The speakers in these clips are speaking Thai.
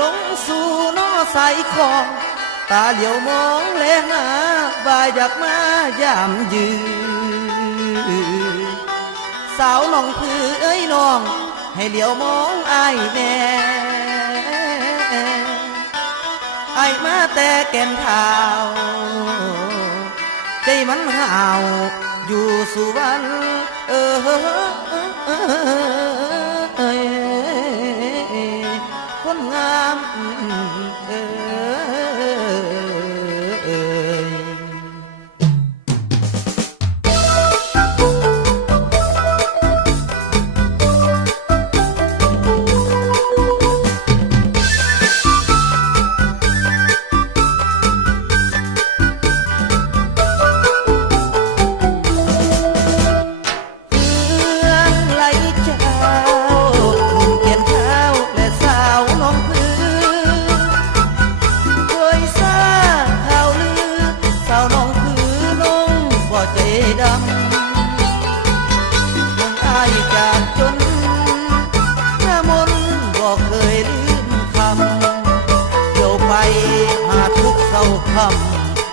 ลงสู่นอสายคองตาเหลียวมองแลหาบายอยากมายามยืนสาวน้องผือเอ้ยน้องให้เหลียวมองอายแน่อายมาแต่แก่นเท้าใจมันห่าวอยู่สุวรรณคนงาม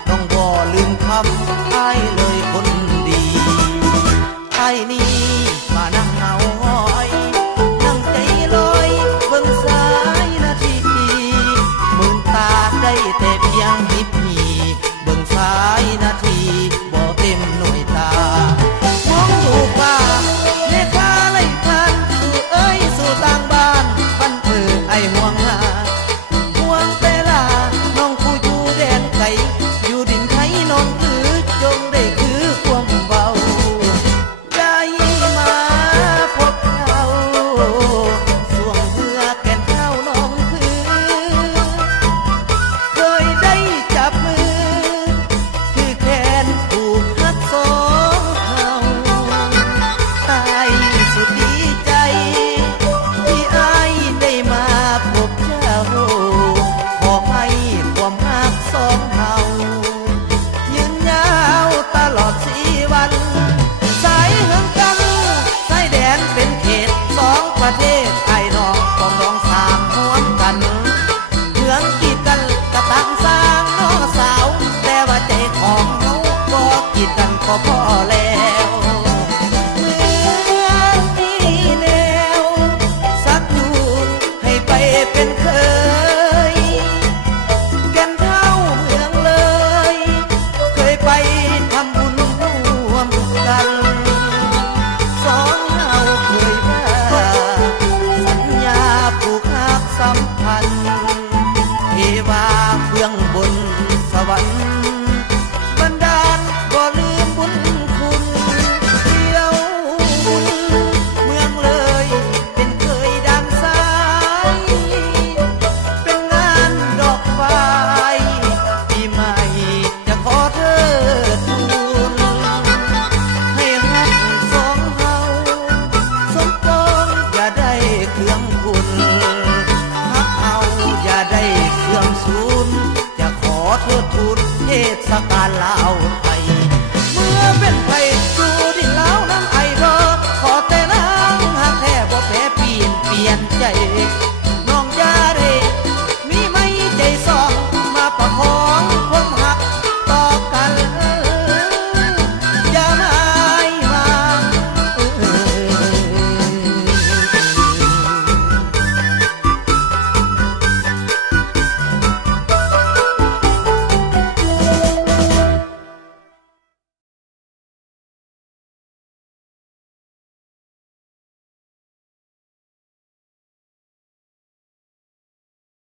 น้องบ่ลืมคำอ้ายเลยคนดีอ้ายนี่มานั่งเหงาห้อยนั่งใจลอยเบิ่งสายนาทีมืนตาได้แต่เพียงหิบหีเบิ่งสายนาทีบ่เต็มหน่วยตามองดูป่าเลขาไล่ผ่านสู่เอ้ยสู่ต่างบ้านบ้านไอ้ห่วงหาห่วงแต่ลาน้องผู้อยู่แดนไกลอยู่ดินไทยน้องถือจงได้คือความเบาได้มาพบเขาสวงเพื่อแก่นเท้าน้องคือเคยได้จับมือคือแขนผูกหักสองเขาตายสุดดีใจที่อ้ายได้มาพบเจ้าขอให้ความหักสองเขายืนยาวตลอด4 วันสายเฮืองกันสายแดนเป็นเขต2 ประเทศไอ้น้องต้องร้องสามห่วมกันเฮืองกีดกันกระตังสร้างน้องสาวแต่ว่าใจของเขาก็กีดกันก็พอแล้วเมืองที่แนวสักอยู่ให้ไปเป็นเคยแก่นเท่าเมืองเลยเคยไปทำบุญร่วมกันสองเฮาเคยว่าสัญญาผูกหักสัมพันธ์เทวาเบื้องบนสวรรค์บันดาลบ่ลืมบุญคุณเที่ยวบุญเมืองเลยเป็นเคยดังสายเป็นงานดอกไฟปีใหม่จะขอเธอทูลให้รักสองเฮาสมปองอย่าได้เครื่องคุณฮักเอาอย่าได้เครื่องสูญจะขอเธอทูลเทศกาลลาวไทยเมื่อเป็นไผสู่ดินลาวน้ำไอบ่ขอแต่นางหักแท้บ่แพ้เปลี่ยนใจ